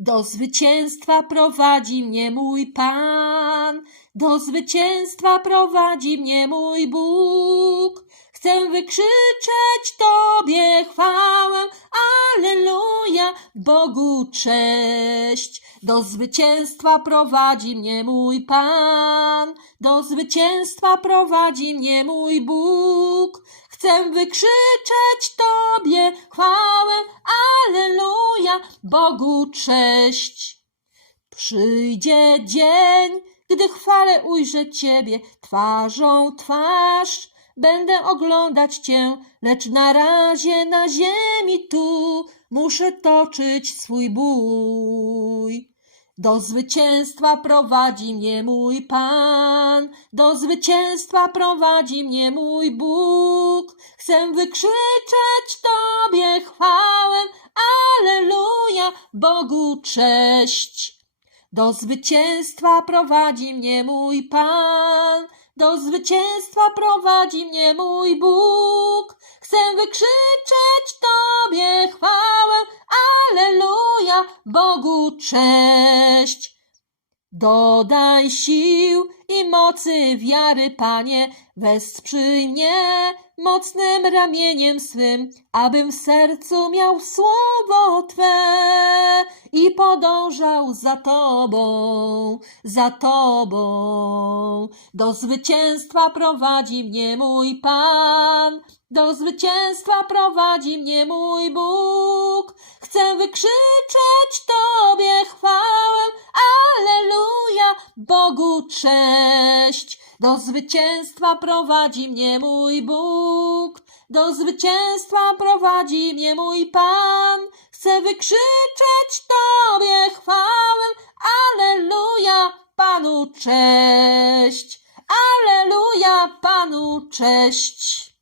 Do zwycięstwa prowadzi mnie mój Pan, do zwycięstwa prowadzi mnie mój Bóg. Chcę wykrzyczeć Tobie chwałę, Alleluja, Bogu cześć. Do zwycięstwa prowadzi mnie mój Pan, do zwycięstwa prowadzi mnie mój Bóg. Chcę wykrzyczeć Tobie chwałę, Alleluja, Bogu cześć. Przyjdzie dzień, gdy chwale ujrzę Ciebie twarzą twarz. Będę oglądać Cię, lecz na razie na ziemi tu muszę toczyć swój bój. Do zwycięstwa prowadzi mnie mój Pan, do zwycięstwa prowadzi mnie mój Bóg. Chcę wykrzyczeć Tobie Bogu cześć. Do zwycięstwa prowadzi mnie mój Pan, do zwycięstwa prowadzi mnie mój Bóg. Chcę wykrzyczeć Tobie chwałę, Alleluja, Bogu cześć. Dodaj sił i mocy wiary, Panie, wesprzyj mnie mocnym ramieniem swym, abym w sercu miał słowo Twe i podążał za Tobą, za Tobą. Do zwycięstwa prowadzi mnie mój Pan, do zwycięstwa prowadzi mnie mój Bóg. Chcę wykrzyczeć Tobie chwałę, Alleluja, Bogu cześć. Do zwycięstwa prowadzi mnie mój Bóg, do zwycięstwa prowadzi mnie mój Pan. Chcę wykrzyczeć Tobie chwałę, Alleluja, Panu cześć. Alleluja, Panu cześć.